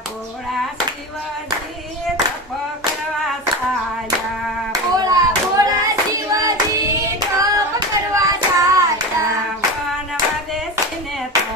ભોળા શિવજી તપ કરવા ચાલ્યા ભોળા ભોળા શિવજી તપ કરવા ચાલ્યા વનમાં બેસીને તપ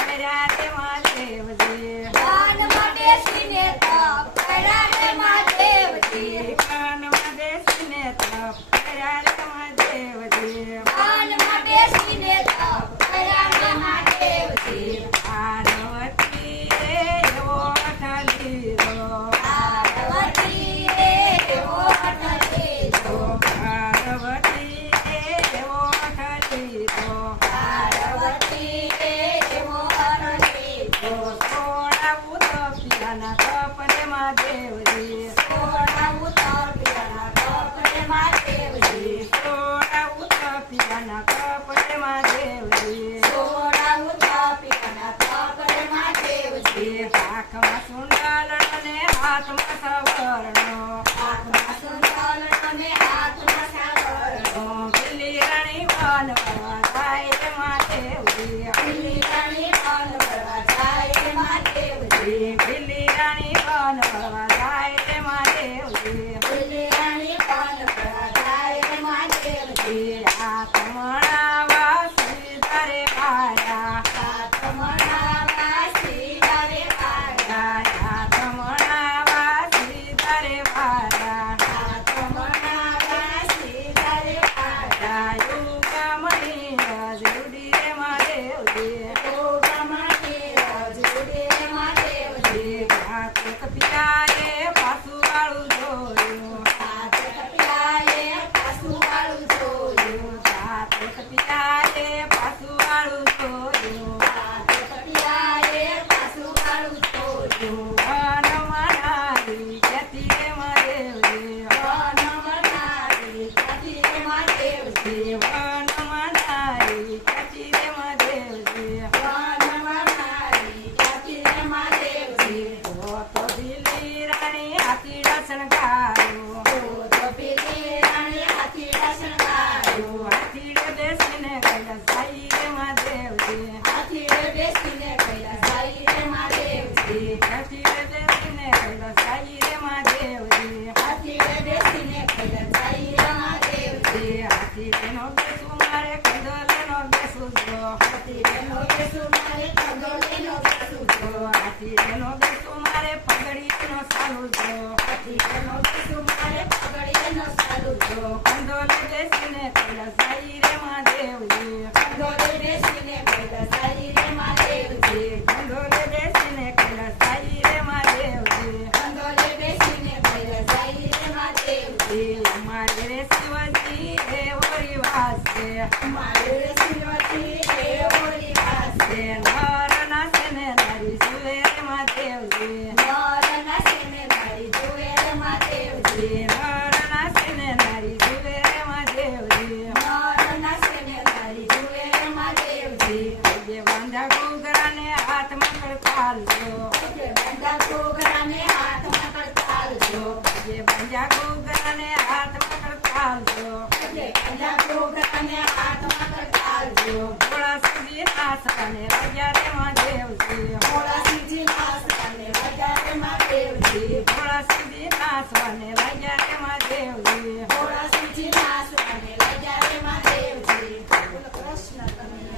કર્યા તે મહાદેવજી વનમાં બેસીને તપ કર્યા તે મહાદેવજી વનમાં બેસીને તપ કર્યા તે મહાદેવજી વનમાં બેસીને તપ કર્યા તે મહાદેવજી પાર્વતીએ એવો વટ લીધો પાર્વતીએ એવો વટ લીધો પાર્વતીએ એવો વટ લીધો પાર્વતીએ એવો વટ લીધો સોડાવું તો પિયાના કપને મહાદેવજી સોડાવું તપિયાના કપડે મહાદેવજી સોડાવું તો પિયાના કપને મહાદેવજી સોડાવું તપિયાના કપડે મહાદેવજી હાથમાં સુંદરનો ને હાથમાં સવર્ણો હાથમાં સંતલ અને હાથમાં સાવરણો પેલી રાણી વનવા જાય રે મહાદેવજી પેલી રાણી વન ભરવા જાય રે મહાદેવજી પેલી રાણી વનવા જાય રે મહાદેવજી પેલી રાણી વન ભરવા જાય રે મહાદેવજી હાથમણાવા સીધારે પાયા હાથમણાવા સીધારે પાયા હાથમણાવા સીધારે પાયા હાથમણાવા સીધારે પાયા યુગમણી રજુડી રે મહાદેવજી ગોગમણી રજુડે મહાદેવજી હાથ પિયાએ પાછું વાળું જોયું હાથ કપિયાએ પાછું વાળું જોયું હાથ પિયાએ પાછું વાળું જોયું હાથ કપિયાએ પાછું વાળું જોયું વનમનારી જતી રે મહાદેવજી વનમનારી જતી રે મહાદેવજી વનમનારી જતી રે મહાદેવજી વનમનારી જતી રે મહાદેવજી તો દિલ્હી રાણી હાથી દર્શન ગાયું તો પેલી રાણી હાથીડા શણગાર્યું હાથીડે બેસીને કૈલાસ જાય રે મહાદેવજી હાથીડે બેસીને કૈલાસ જાય રે મહાદેવજી હાથીડે બેસીને કૈલાસ જાય રે મહાદેવજી હાથીડે બેસીને કૈલાસ જાય રે મહાદેવજી હાથીડે નો બેસું મારે કંદોલે નો બેસું જો હાથીડે નો બેસું મારે કંદોલે નો બેસું જો હાથીડે નો બેસું મારે પગડી નો સાલું જો હાથીડે નો બેસું મારે પગડી નો સાલું જો કંદોલે બેસીને કૈલાસ જાય રે મહાદેવજી કંદોલે બેસીને કૈલાસ જાય રે મહાદેવજી કંદોલે બેસીને કૈલાસ જાય રે મહાદેવજી કંદોલે બેસીને કૈલાસ જાય રે મહાદેવજી અમારે રે શિવજી એવો રિવાજ છે મારે શિવજી એવો રિવાજ છે નર નાસે ને નારી સુવે રે મહાદેવજી નર નાસીને નારી જુએ રે મહાદેવજી નર નાસે ને નારી સુવે રે મહાદેવજી નર નાસીને નારી જુએ રે મહાદેવજી જે બાંધા ઘૂઘરાને હાથમાં કરતાલ જો કે બંધા ઘૂઘરાને હાથમાં કરતાલ જો જે બાંધા ઘૂઘરાને હાથમાં કરતાલ જો કે બંધા ઘૂઘરાને હાથમાં કરતાલ જો ભોળા સુધી નાસવાને રાજા રે મહાદેવજી ભોળા સીજી નાસવાને રાજા રે મહાદેવજી ભોળા સુધી નાસવાને રાજા રે મહાદેવજી ભોળા સીજી નાસવાને રાજા રે મહાદેવજી બોલો કૃષ્ણ કનૈયા